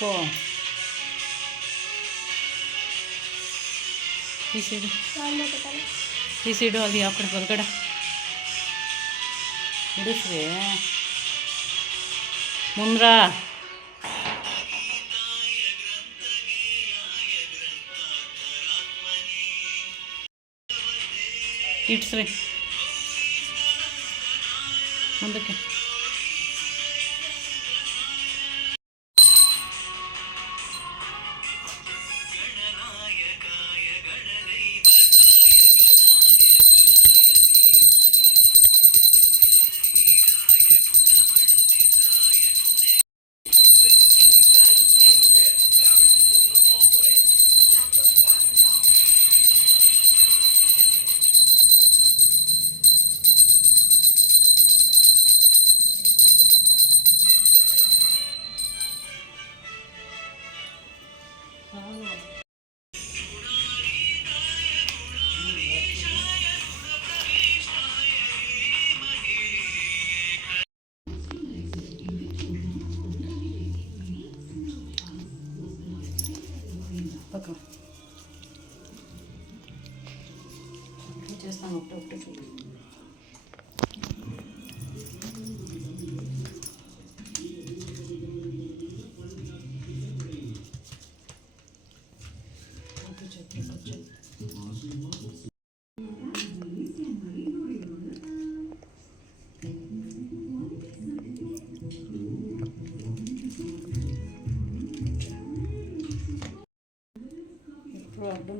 ಉಪ್ಪು ಈ ಸೈಡು ಈ ಸೈಡು ಅಲ್ಲಿ ಯಾವ ಕಡೆ ಹೊರಗಡೆ ಬಿಡಿಸ್ರಿ ಮುಂದ್ರ ಇಟ್ಸ್ರಿ ಮುಂದಕ್ಕೆ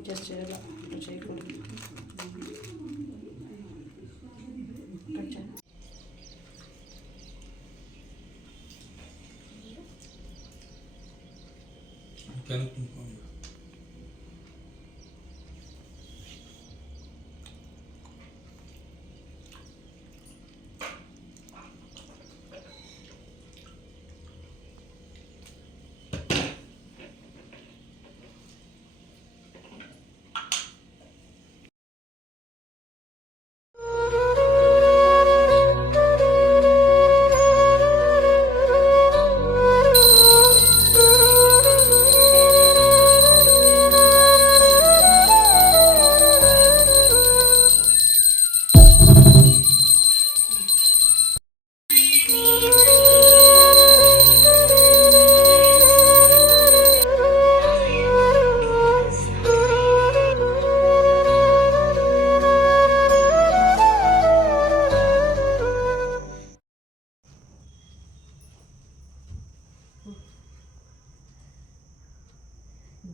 ఎప్పుడు అర్థం చేసి చేయాలి అట్లా చేయకూడదు ఇక్కడ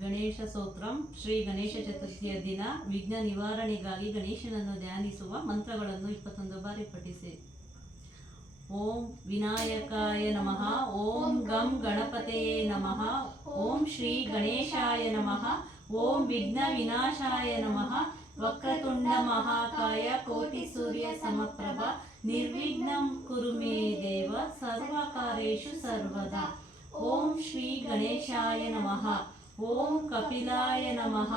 ಗಣೇಶ ಸ್ತೋತ್ರಂ ಶ್ರೀ ಗಣೇಶ ಚತುರ್ಥಿಯ ದಿನ ವಿಘ್ನ ನಿವಾರಣೆಗಾಗಿ ಗಣೇಶನನ್ನು ಧ್ಯಾನಿಸುವ ಮಂತ್ರಗಳನ್ನು ಇಪ್ಪತ್ತೊಂದು ಬಾರಿ ಪಠಿಸಿ. ಓಂ ವಿನಾಯಕಾಯ ನಮಃ, ಓಂ ಗಂ ಗಣಪತೆಯೇ ನಮಃ, ಓಂ ಶ್ರೀ ಗಣೇಶಾಯ ನಮಃ, ಓಂ ವಿಘ್ನ ವಿನಾಶಾಯ ನಮಃ, ವಕ್ರತುಂಡ ಮಹಾಕಾಯ ಕೋಟಿ ಸೂರ್ಯ ಸಮಪ್ರಭ, ನಿರ್ವಿಘ್ನಂ ಕುರು ಮೇ ದೇವ ಸರ್ವಕಾರೇಶು ಸರ್ವದಾ. ಓಂ ಶ್ರೀ ಗಣೇಶಾಯ ನಮಃ. ಓಂ ಕಪಿಲಾಯ ನಮಃ.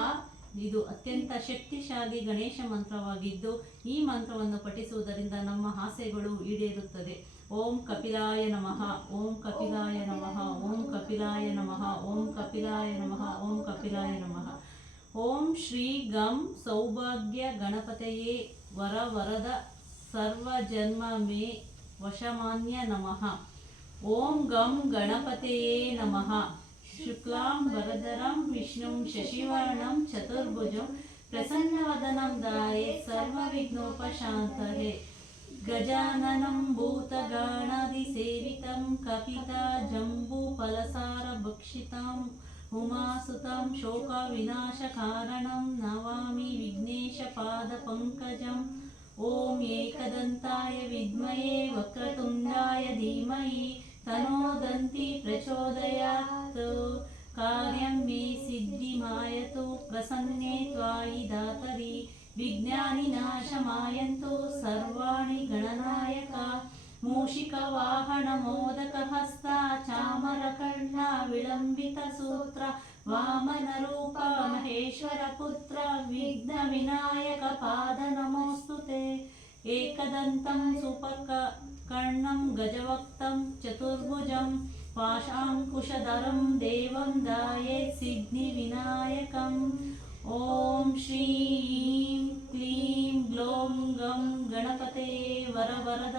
ಇದು ಅತ್ಯಂತ ಶಕ್ತಿಶಾಲಿ ಗಣೇಶ ಮಂತ್ರವಾಗಿದ್ದು, ಈ ಮಂತ್ರವನ್ನು ಪಠಿಸುವುದರಿಂದ ನಮ್ಮ ಆಸೆಗಳು ಈಡೇರುತ್ತದೆ. ಓಂ ಕಪಿಲಾಯ ನಮಃ, ಓಂ ಕಪಿಲಾಯ ನಮಃ, ಓಂ ಕಪಿಲಾಯ ನಮಃ, ಓಂ ಕಪಿಲಾಯ ನಮಃ, ಓಂ ಕಪಿಲಾಯ ನಮಃ. ಓಂ ಶ್ರೀ ಗಂ ಸೌಭಾಗ್ಯ ಗಣಪತಯೇ ವರ ವರದ ಸರ್ವ ಜನ್ಮ ಮೇ ವಶಮಾನ್ಯ ನಮಃ. ಓಂ ಗಂ ಗಣಪತಯೇ ನಮಃ. शुक्लां वरदरं विष्णुं शशिवर्णं चतुर्भुजं प्रसन्नवदनं दाये सर्वविघ्नोपशान्तये। गजाननं भूतगाणादिसेवितं कपिता जम्बूफलसारभक्षिताम् उमासुतं शोकविनाशकारणं नवामि विघ्नेशपादपङ्कजम्। ॐ एकदन्ताय विद्महे वक्रतुण्डाय धीमहि तनो दन्ती प्रचोदयात्। कार्यं मे सिद्धिमायतु प्रसन्ने त्वायि दातरि विज्ञानिनाशमायन्तु सर्वाणि गणनायका मूषिकवाहनमोदकहस्ता चामरकर्णा विलम्बितसूत्र वामनरूप महेश्वरपुत्र विघ्नविनायकपाद नमोऽस्तु ते। एकदन्तं सुपर्क कर्णं गजवक्तं चतुर्भुजं पाशाङ्कुशधरं देवं दायेत् सिद्धिविनायकम् ॐ श्रीं क्लीं ग्लौं गं गणपते वरवरद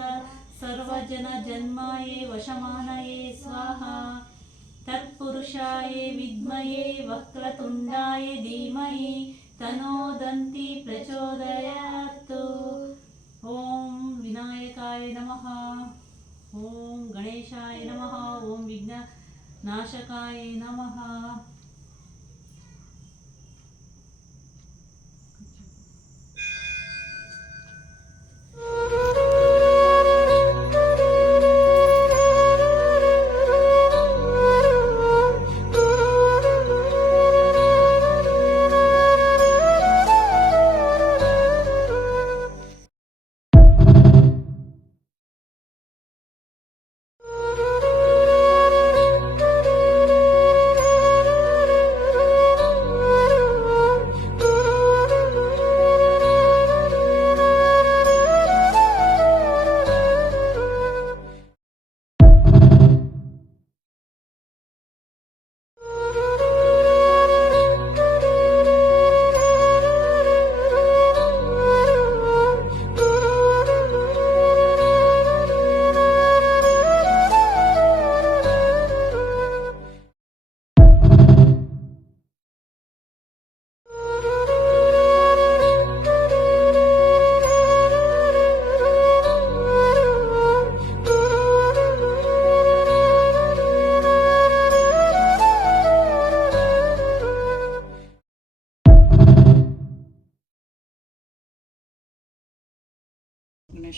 सर्वजनजन्माये वशमानये स्वाहा तत्पुरुषाय विद्महे वक्रतुण्डाय धीमहि तनो दन्ति प्रचोदयात् ॐ विनायकाय नमः ॐ गणेशाय नमः ॐ विघ्ननाशकाय नमः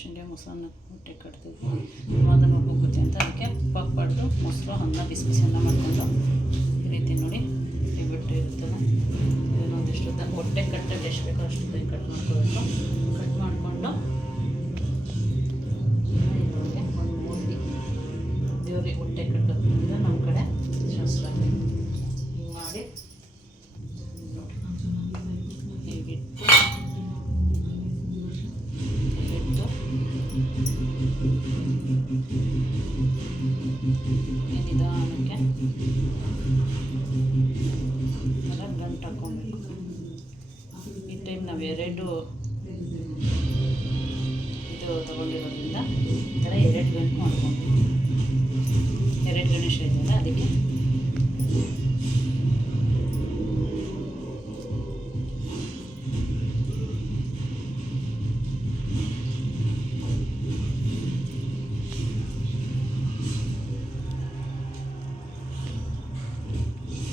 ಗಣೇಶನಿಗೆ ಮೊಸರನ್ನ ಹೊಟ್ಟೆ ಕಟ್ತೀವಿ ಅದನ್ನು ಹೋಗುತ್ತೆ ಅಂತ ಅದಕ್ಕೆ ಉಪ್ಪಾಕ್ಬಾರ್ದು ಮೊಸರು, ಅನ್ನ, ಬಿಸಿ ಬಿಸಿ ಅನ್ನ ಮಾಡಿಕೊಂಡು ಎರಡು ಇದು ತೊಗೊಂಡಿರೋದ್ರಿಂದ ಈ ಥರ ಎರಡು ಗಂಟು ಮಾಡ್ಕೊಂಡು ಎರಡು ಗಣೇಶ ಇದೆಯಲ್ಲ ಅದಕ್ಕೆ.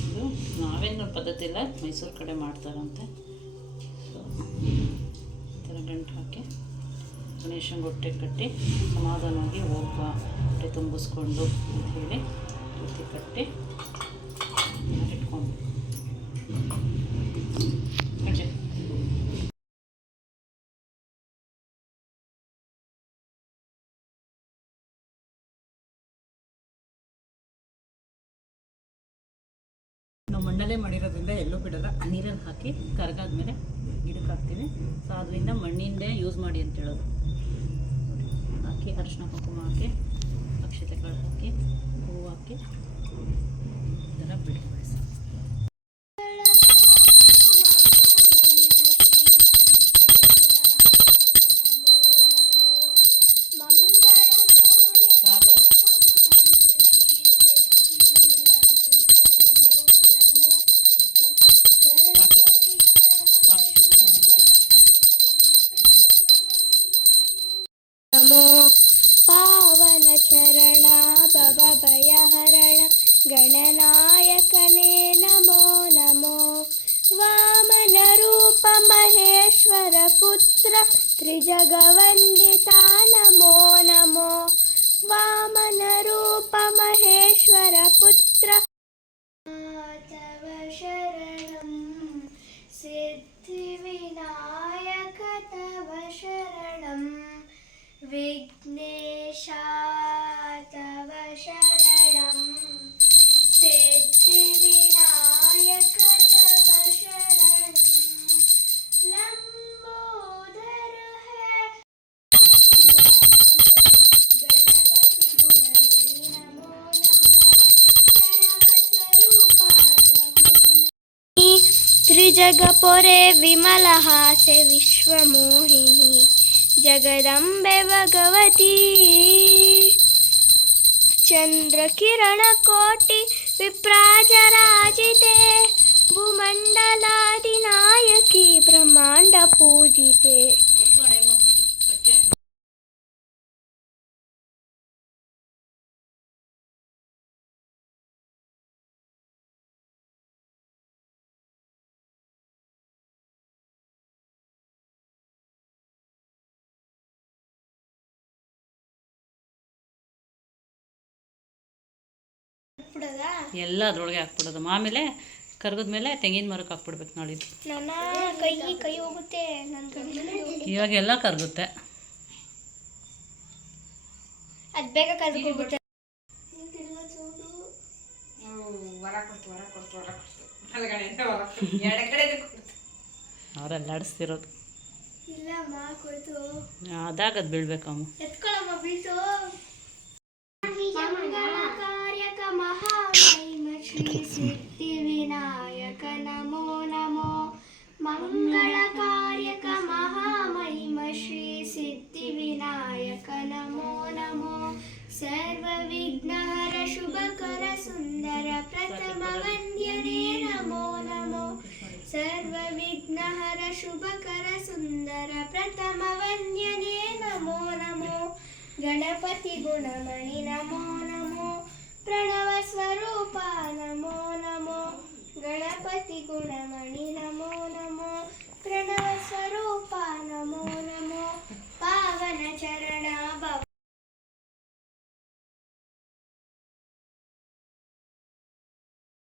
ಇದು ನಾವೇನು ಪದ್ಧತಿ ಮೈಸೂರು ಕಡೆ ಮಾಡ್ತಾರಂತೆ. ಗಣೇಶನ ಹೊಟ್ಟೆ ಕಟ್ಟಿ ಸಮಾಧಾನವಾಗಿ ಹೋಗ್ಬ ಹೊಟ್ಟೆ ತುಂಬಿಸ್ಕೊಂಡು ಹೇಳಿ ಬುತ್ತಿ ಕಟ್ಟಿ ಇಟ್ಕೊಂಡು ಮಣ್ಣಲ್ಲೇ ಮಾಡಿರೋದ್ರಿಂದ ಎಲ್ಲೂ ಬಿಡಲ್ಲ. ನೀರಲ್ಲಿ ಹಾಕಿ ಕರಗಾದ್ಮೇಲೆ ಗಿಡಕ್ಕೆ ಹಾಕ್ತೀವಿ. ಸೊ ಅದರಿಂದ ಮಣ್ಣಿಂದೇ ಯೂಸ್ ಮಾಡಿ ಅಂತ ಹೇಳೋದು. ಹಾಕಿ ಅರಿಶಿನ ಕುಂಕುಮ ಹಾಕಿ ಅಕ್ಷತೆಗಳು ಹಾಕಿ ಹೂವು ಹಾಕಿ ಈ ಥರ ಬಿಡಿ ಸಾಲು महेश्वरपुत्र त्रिजगवन्दिता नमो नमो वामनरूप ओरे विमलहासे विश्वमोहिनी जगदंबे भगवती। चन्द्रकिरणकोटि विप्राजराजिते भूमण्डलादिनायकी ब्रह्माण्डपूजिते। ಪೂಜಿತೆ ಎಲ್ಲ ಅದ್ರೊಳಗೆ ಹಾಕ್ಬಿಡೋದು. ಆಮೇಲೆ ಕರ್ಗದ್ಮೇಲೆ ತೆಂಗಿನ ಮರಕ್ಕೆ ಹಾಕ್ಬಿಡ್ಬೇಕು ನೋಡಿ ನನ್ನ ಕೈ ಕೈ ಹೋಗುತ್ತೆ ನನ್ನ ಕೈ ಇವಾಗ ಎಲ್ಲ ಕರ್ಗುತ್ತೆ. ಅದು ಬೇಗ ಕಲ್ತ್ಕೊಂಡ್ಬಿಟ್ಟೆ ಅವರೆಲ್ಲ ಆಡಿಸ್ತಿರೋದು ಅದಾಗದ್ ಬೀಳ್ಬೇಕಮ್ಮ ಬೀಳ್ತು ಮಂಗಳ ಕಾರ್ಯಕ ಮಹಾಮಹಿಮ ಶ್ರೀ ಸಿದ್ಧಿ ವಿನಾಯಕ ನಮೋ ನಮೋ ಮಂಗಳಕಾರ್ಯಕ ಮಹಾಮಹಿಮ ಶ್ರೀ ಸಿದ್ಧಿ ವಿನಾಯಕ ನಮೋ ನಮೋ ಸರ್ವ ವಿಘ್ನಹರ ಶುಭಕರ ಸುಂದರ ಪ್ರಥಮ ವಂದ್ಯನೇ ನಮೋ ನಮೋ ಸರ್ವ ವಿಘ್ನಹರ ಶುಭಕರ ಸುಂದರ ಪ್ರಥಮ ವಂದ್ಯನೇ ನಮೋ ನಮೋ ಗಣಪತಿ ಗುಣಮಣಿ ನಮೋ ಪ್ರಣವ ಸ್ವರೂಪ ನಮೋ ನಮೋ ಗಣಪತಿ ಗುಣಮಣಿ ನಮೋ ನಮೋ ಪ್ರಣವ ಸ್ವರೂಪ ನಮೋ ನಮೋ ಪಾವನ ಚರಣ ಭವ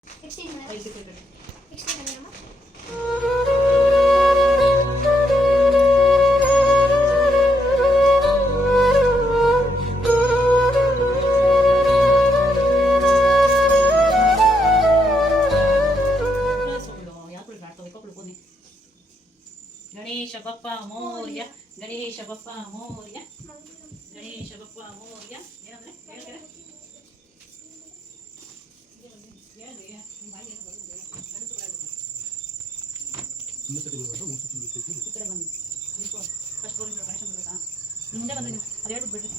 ಗಣೇಶ ಈ ಕಡೆ ಬನ್ನಿ ನಿಂತ್ಕೊ. ಫಸ್ಟ್ ಬೋರ್ಡ್ ಇಂದ ಗಣೇಶ ಬಿಡ್ಬೇಕಾ? ಮುಂದೆ ಬಂದ್ರೆ ನೀವು ಅದು ಹೇಳ್ಬಿಟ್ಬಿಡ್ರಿ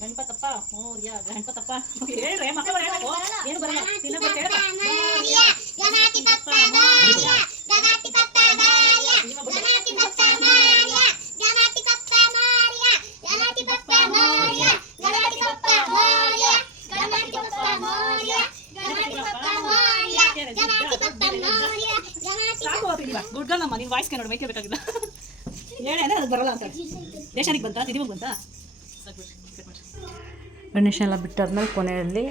ಗಣಪತಪ್ಪ ಮೋರ್ಯ ಗಣಪತಪ್ಪ ಹೇಳ್ರಿ ಮಕ್ಕಳು ಹೇಳ್ಬೇಕು ಏನು ಬರಲ್ಲ ತಿನ್ನ ಬರ್ತಾ ಮೈ ನೋಡಿ ಮೈಕೆ ಬೇಕಾಗಿಲ್ಲ. ಹೇಳಿ, ಅದು ಬರಲ್ಲ ಅಂತ ದೇಶಾನಿಗೆ ಬಂತಾ? ತಿದಿಮಗೆ ಬಂತಾ? ಗಣೇಶ ಎಲ್ಲ ಬಿಟ್ಟಾದ್ಮೇಲೆ ಕೊನೆಯಲ್ಲಿ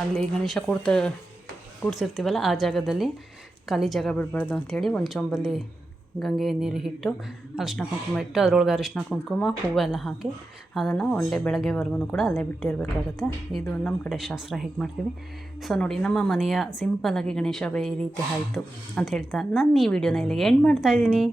ಅಲ್ಲಿ ಗಣೇಶ ಕೂಡ್ತ ಕೂಡ್ಸಿರ್ತೀವಲ್ಲ, ಆ ಜಾಗದಲ್ಲಿ ಖಾಲಿ ಜಾಗ ಬಿಡಬಾರ್ದು ಅಂಥೇಳಿ ಒಂದು ಚೊಂಬಲ್ಲಿ ಗಂಗೆ ನೀರು ಇಟ್ಟು ಅರಿಶಿನ ಕುಂಕುಮ ಇಟ್ಟು ಅದ್ರೊಳಗೆ ಅರಿಶಿನ ಕುಂಕುಮ, ಹೂವೆಲ್ಲ ಹಾಕಿ ಅದನ್ನು ಒನ್ ಡೇ ಬೆಳಗ್ಗೆವರೆಗೂ ಕೂಡ ಅಲ್ಲೇ ಬಿಟ್ಟಿರಬೇಕಾಗುತ್ತೆ. ಇದು ನಮ್ಮ ಕಡೆ ಶಾಸ್ತ್ರ ಹೇಗೆ ಮಾಡ್ತೀವಿ. ಸೊ ನೋಡಿ, ನಮ್ಮ ಮನೆಯ ಸಿಂಪಲ್ಲಾಗಿ ಗಣೇಶ ಈ ರೀತಿ ಆಯಿತು ಅಂತ ಹೇಳ್ತಾ ನಾನು ಈ ವಿಡಿಯೋನ ಇಲ್ಲಿಗೆ ಎಂಡ್ ಮಾಡ್ತಾಯಿದ್ದೀನಿ